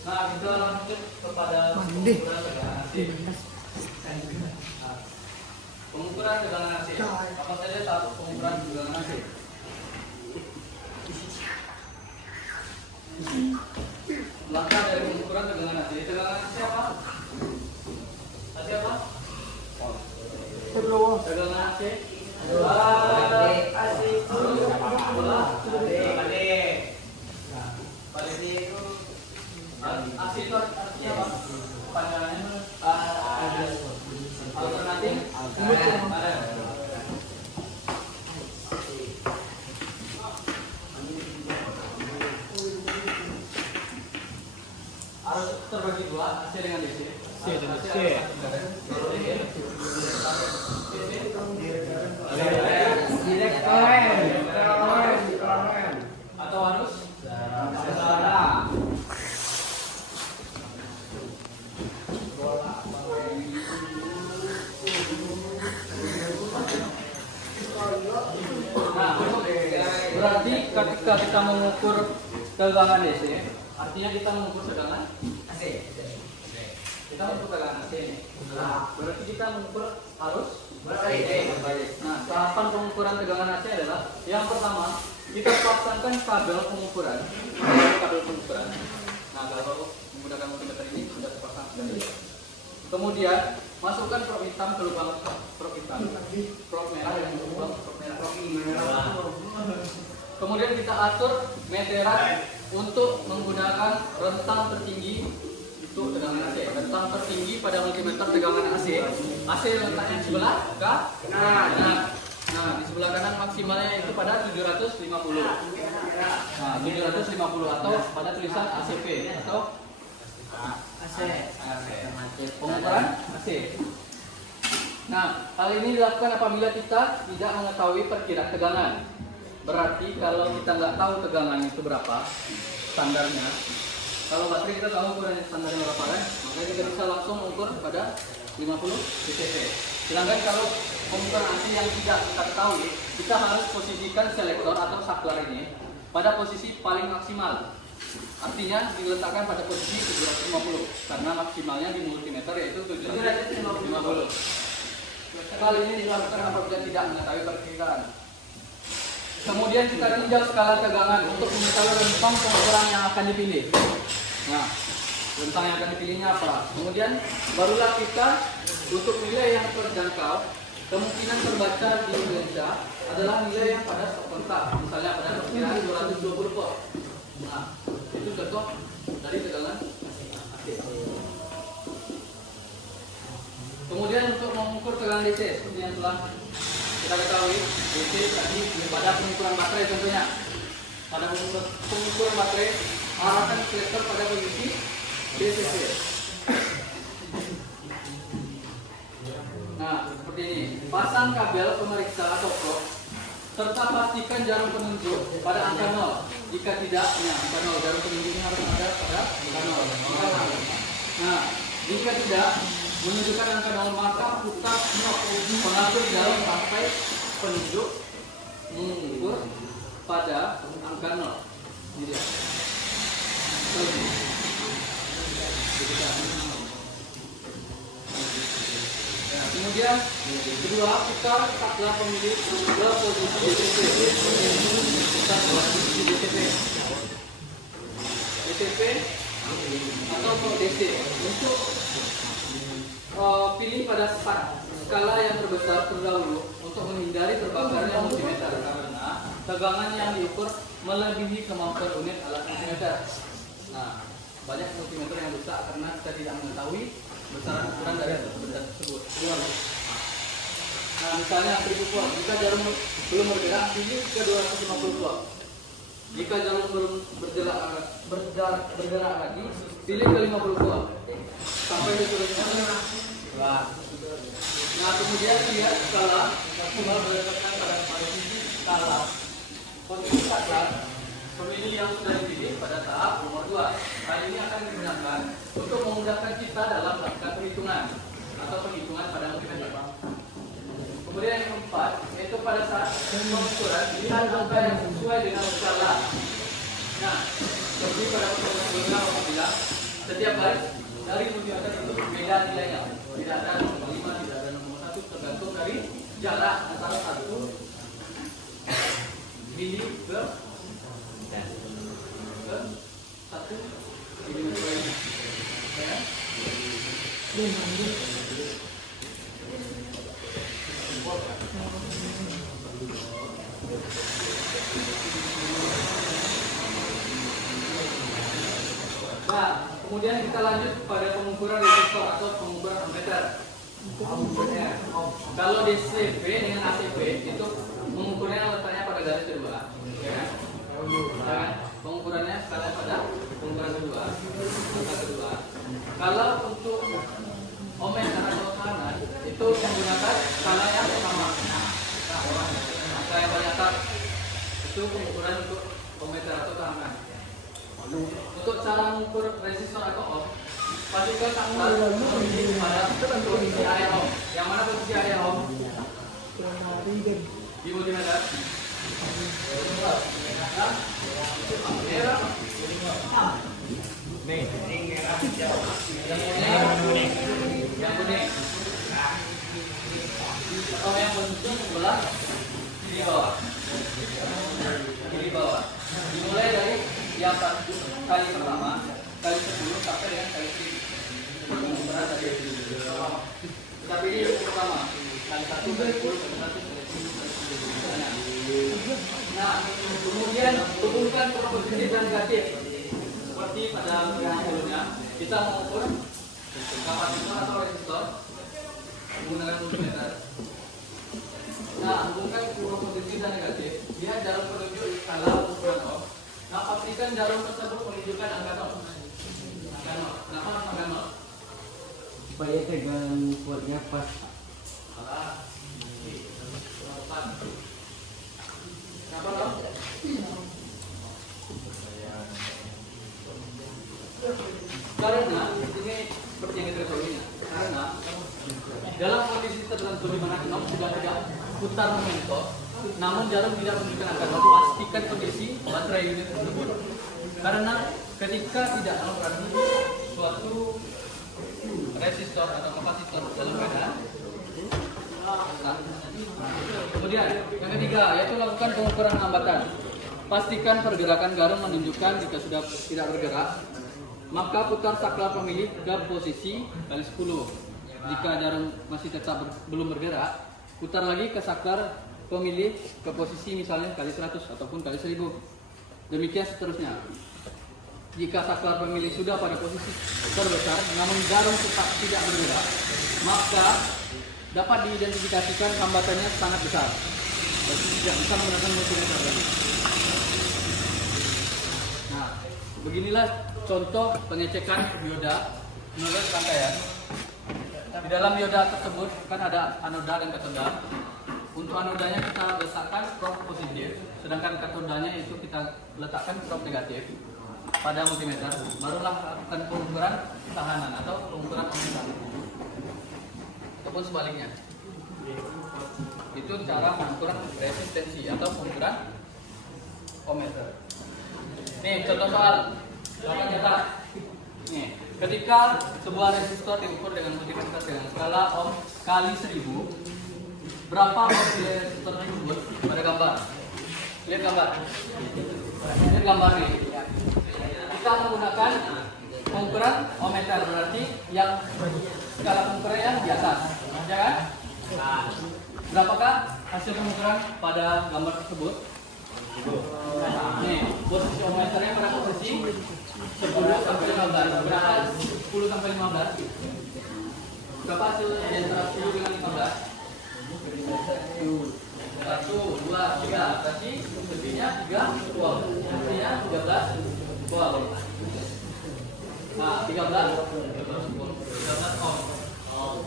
Nah, kita lanjut kepada pengukuran tegangan AC. Apa saja tahap pengukuran tegangan AC? Langkah dari pengukuran tegangan AC. Tegangan AC apa? AC apa? Tegangan AC. AC itu artinya apa? Pandangannya alternatif. Harus terbagi dua, AC dengan DC. C. ketika kita mengukur tegangan DC, artinya kita mengukur tegangan AC. Kita mengukur tegangan AC ini. Berarti kita mengukur arus berbalik. Nah, tahapan pengukuran tegangan AC adalah yang pertama kita pasangkan kabel pengukuran. Nah, kalau menggunakan multimeter ini sudah terpasang sekali. Kemudian masukkan prop hitam ke lubang prop hitam, prop merah dan lubang prop merah. Kemudian kita atur meteran untuk menggunakan rentang tertinggi untuk tegangan AC. Rentang tertinggi pada multimeter tegangan AC. AC letaknya di sebelah kanan. Nah, di sebelah kanan maksimalnya itu pada 750. Nah, 750 atau pada tulisan ACP atau pengukuran AC. Nah, hal ini dilakukan apabila kita tidak mengetahui perkiraan tegangan. Berarti kalau kita nggak tahu tegangan itu berapa standarnya, kalau baterai kita tahu ukurannya standarnya berapa kan, maka kita bisa langsung ukur pada 50 dCP. Sedangkan kalau pengukuran AC yang tidak kita ketahui, kita harus posisikan selektor atau saklar ini pada posisi paling maksimal. Artinya diletakkan pada posisi 750 karena maksimalnya di multimeter yaitu 750. Hal ini dilakukan apabila tidak mengetahui perkiraan. Kemudian kita tinjau skala tegangan untuk mengetahui rentang pengukuran yang akan dipilih. Nah, rentang yang akan dipilihnya apa? Kemudian barulah kita untuk nilai yang terjangkau, kemungkinan terbaca di Indonesia adalah nilai yang pada stok kontak, misalnya pada perkiraan 220 volt. Nah, itu contoh dari tegangan AC. Kemudian untuk mengukur tegangan DC seperti yang telah kita ketahui, DC tadi pada pengukuran baterai contohnya. Pada pengukuran baterai, arahkan selektor pada posisi DCC. Nah, seperti ini. Pasang kabel pemeriksa atau probe serta pastikan jarum penunjuk pada angka 0. Jika tidak, angka 0, jarum penunjuknya harus ada pada angka 0. Nah, jika tidak menunjukkan angka 0, maka putar knob pengatur jarum sampai penunjuk mengukur pada angka 0. Ini dia. Nah, kemudian kedua, putar saklar pemilik ke posisi DCP. Putar ke posisi DCP. DCP atau DC. Untuk pilih pada skala yang terbesar terdahulu untuk menghindari terbakarnya multimeter karena tegangan yang diukur melebihi kemampuan unit alat multimeter. Nah, banyak multimeter yang rusak karena kita tidak mengetahui besaran ukuran dari benda tersebut. Nah, misalnya 1000 volt. Jika jarum belum bergerak, pilih ke 250 volt. Jika jarum belum bergerak lagi, pilih ke 50 volt. Sampai seterusnya. Nah, kemudian lihat skala maksimal berdasarkan pada posisi skala. Posisi saklar pemilih yang sudah dipilih pada tahap nomor 2. Hal ini akan digunakan untuk memudahkan kita dalam melakukan perhitungan atau penghitungan pada multimeter. Kemudian yang keempat, yaitu pada saat pengukuran lihat angka yang sesuai dengan skala. Nah, seperti pada pertemuan sebelumnya apabila setiap baris dari multimeter itu beda nilainya. Tidak ada nomor 5, tidak ada nomor 1, tergantung dari jarak antara satu mili ke satu milimeter lainnya. Ya. Nah, kemudian kita lanjut pada pengukuran resistor atau pengukuran ammeter. Kalau DCP dengan ACP itu mengukurnya letaknya pada garis kedua, ya. Pengukurannya skala pada pengukuran kedua, angka kedua. Kalau untuk ohmmeter atau tekanan itu menggunakan skala yang sama. Angka yang paling atas itu pengukuran untuk ohmmeter atau tekanan. Untuk cara mengukur resistor atau ohm, pastikan saklar memiliki pada posisi area ohm. Yang mana posisi area ohm? Di multimeter. Tapi ini yang pertama. Kali 1 kali 10 kali 100 kali 10 kali 10. Nah, kemudian hubungkan positif dan negatif. Seperti pada yang sebelumnya, kita mengukur kapasitor atau resistor menggunakan multimeter. Nah, hubungkan positif dan negatif. Dia jarum penunjuk skala ukuran ohm. Nah, pastikan jarum tersebut menunjukkan angka 0. Angka 0. Kenapa angka 0? Supaya tegangan kuatnya pas. Salah. Kenapa 0? Karena ini seperti yang kita ketahui, karena dalam kondisi tertentu di mana knob sudah tidak putar momentum, namun jarum tidak menunjukkan angka 0, pastikan kondisi baterai unit tersebut. Karena ketika tidak berarti suatu resistor atau kapasitor dalam keadaan. Kemudian yang ketiga yaitu lakukan pengukuran hambatan. Pastikan pergerakan jarum menunjukkan jika sudah tidak bergerak, maka putar saklar pemilih ke posisi kali 10. Jika jarum masih tetap belum bergerak, putar lagi ke saklar pemilih ke posisi misalnya kali 100 ataupun kali 1000. Demikian seterusnya. Jika saklar pemilih sudah pada posisi terbesar namun jarum tetap tidak bergerak, maka dapat diidentifikasikan hambatannya sangat besar. Berarti tidak bisa menggunakan multimeter lagi. Nah, beginilah contoh pengecekan dioda menurut rangkaian. Di dalam dioda tersebut kan ada anoda dan katoda. Untuk anodanya kita letakkan probe positif, sedangkan katodanya itu kita letakkan probe negatif pada multimeter. Barulah lakukan pengukuran tahanan atau pengukuran ohmmeter. Ataupun sebaliknya. Itu cara pengukuran resistensi atau pengukuran ohmmeter. Nih contoh soal. Silakan catat. Nih, ketika sebuah resistor diukur dengan multimeter dengan skala ohm kali 1000, berapa ohm nilai resistor tersebut pada gambar? Lihat gambar. Lihat gambar nih. Kita menggunakan pengukuran ohmmeter, berarti yang skala pengukuran yang di atas, ya kan? Berapakah hasil pengukuran pada gambar tersebut? Nih, posisi ohmmeternya pada posisi 10 sampai 15. Berapa 10 sampai 15? Berapa hasil di antara 10 dengan 15? 1, 2, 3. Berarti lebihnya 3 volt. Artinya 13 volt. Nah, 13 ohm.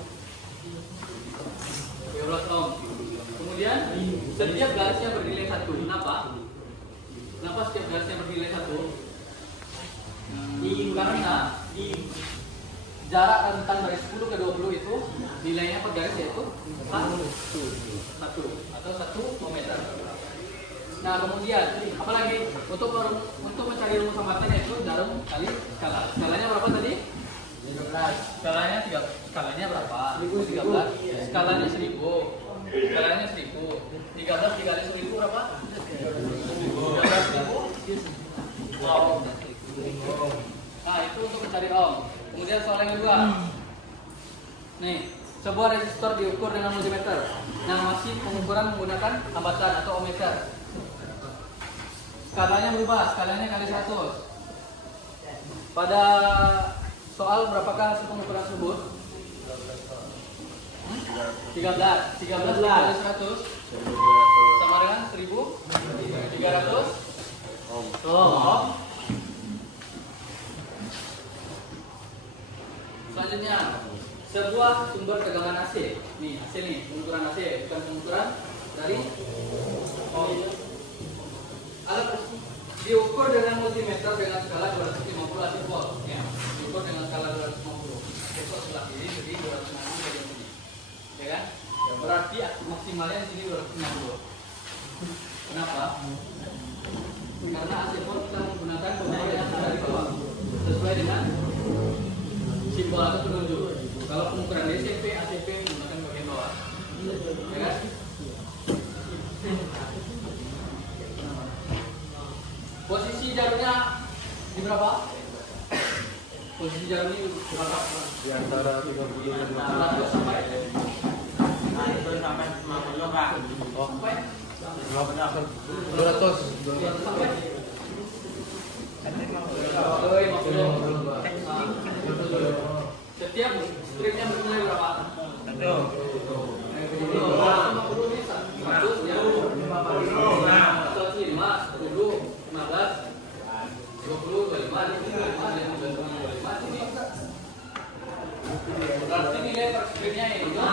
13 ohm. Kemudian setiap garisnya bernilai 1. Kenapa? Kenapa setiap garisnya bernilai 1? Karena jarak rentang dari 10 ke 20 itu nilainya per garis yaitu 1 atau 1 ohmmeter. Nah kemudian apalagi untuk mencari rumus hambatannya itu jarum kali skala. Skalanya berapa tadi? 13. Skalanya berapa? 13. Skalanya 1000. Skalanya 1000. 13 dikali 1000 berapa? 13.000. Wow. Nah itu untuk mencari ohm. Kemudian soal yang kedua. Nih, sebuah resistor diukur dengan multimeter. Nah masih pengukuran menggunakan hambatan atau ohmmeter. Skalanya berubah, skalanya kali 100. Pada soal berapakah hasil pengukuran tersebut? 13 kali 100 sama dengan 1300 ohm. Selanjutnya, sebuah sumber tegangan AC. Nih, AC nih, pengukuran AC, bukan pengukuran dari ohm. Alat diukur dengan multimeter dengan skala 250 AC volt. Ya, diukur dengan skala 250. Besok sebelah kiri jadi 250 dari sini. Ya kan? Ya, berarti maksimalnya di sini 250. Kenapa? Karena AC volt kita menggunakan pengukur yang sudah di bawah sesuai dengan simbol atau penunjuk. Kalau pengukuran DCP, ACP menggunakan bagian bawah. Ya kan? Posisi jarumnya di berapa? Posisi jarum ini berapa? Di antara 30 dan 50. 100 sampai Berarti nilai per stripnya ini 5.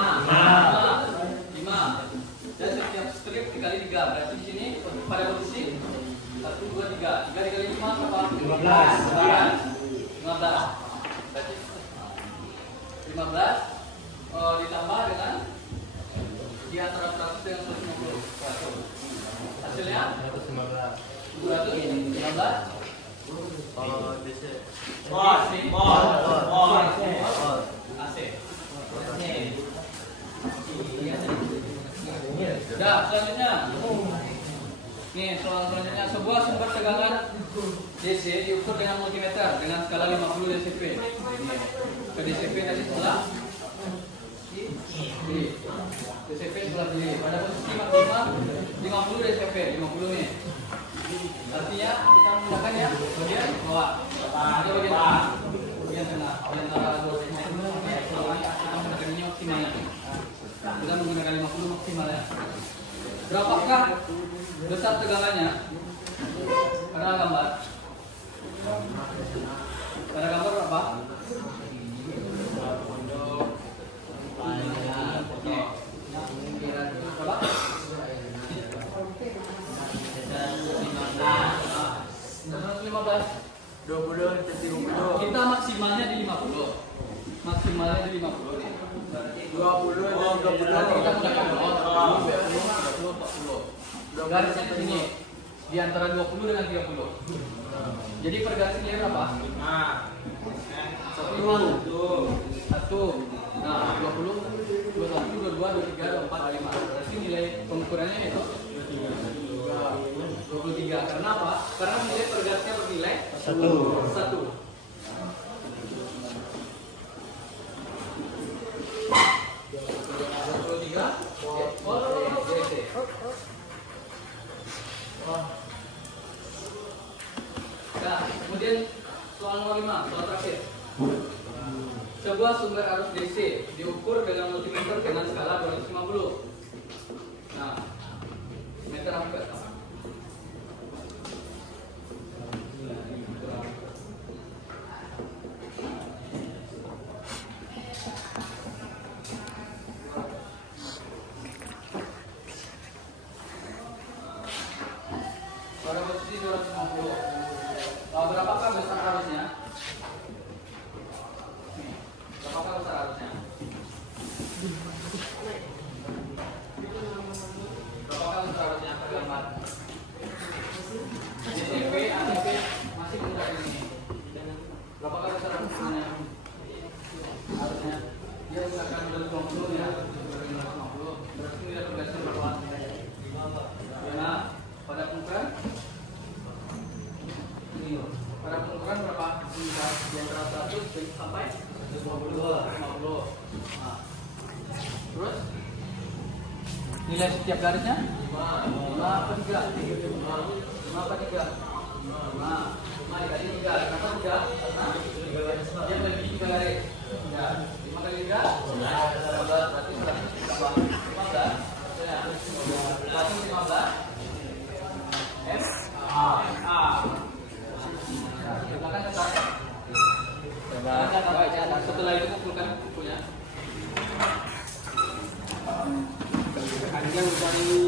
Dan setiap strip dikali 3. Berarti di sini pada posisi 1, 2, 3. 3 dikali 5 berapa? 15. Berarti 15 ditambah dengan di antara 100 dengan 150. Hasilnya 215. DC. AC. Dah, selanjutnya. Nih, soal selanjutnya, sebuah sumber tegangan DC diukur dengan multimeter dengan skala 50 dcp. Ke dcp tadi sebelah kiri. dcp sebelah kiri. Pada posisi maksimal 50 dcp, 50 nih. Artinya kita menggunakan ya bagian bawah. Ada bagian tengah, bagian tengah, bagian antara dua segmen. Kita menggunakan ini maksimalnya. Kita menggunakan 50 maksimalnya. Berapakah besar tegangannya? Pada gambar. Pada gambar berapa? Berapa? 115. 20 jadi 50. Kita maksimalnya di 50. Maksimalnya di 50 nih. 20 Berarti kita menggunakan 20, 40. Garisnya di sini di antara 20 dengan 30. Jadi per garis nilai berapa? 1. Nah, 20, 21, 22, 23, 24, 25. Berarti nilai pengukurannya itu 23. Karena apa? Karena nilai per garisnya bernilai 1. Nah, kemudian soal nomor 5, soal terakhir. Sebuah sumber arus DC diukur dengan multimeter dengan skala 250. Nah, meter ampere. Pada posisi 250. Berapakah besar arusnya? Berapakah besar arusnya? Berapakah besar arusnya? Gambar. DCP, ACP masih menggunakan ini. Berapakah besar arusnya? Arusnya dia menggunakan 250 ya. 250. Berarti nilai tugasnya berapa? 5. Pada pengukuran pada pengukuran berapa? Di antara 100 sampai 50. Nah. Terus nilai setiap garisnya 5 apa 3? 5 apa 3? 5 dikali 3. Kenapa 3? Karena dia memiliki 3 garis. Ya, 5 kali 3 15. Berarti 100 tambah 15. Berarti 15 S A. Silakan cetak. Setelah itu kumpulkan bukunya. Panjang dari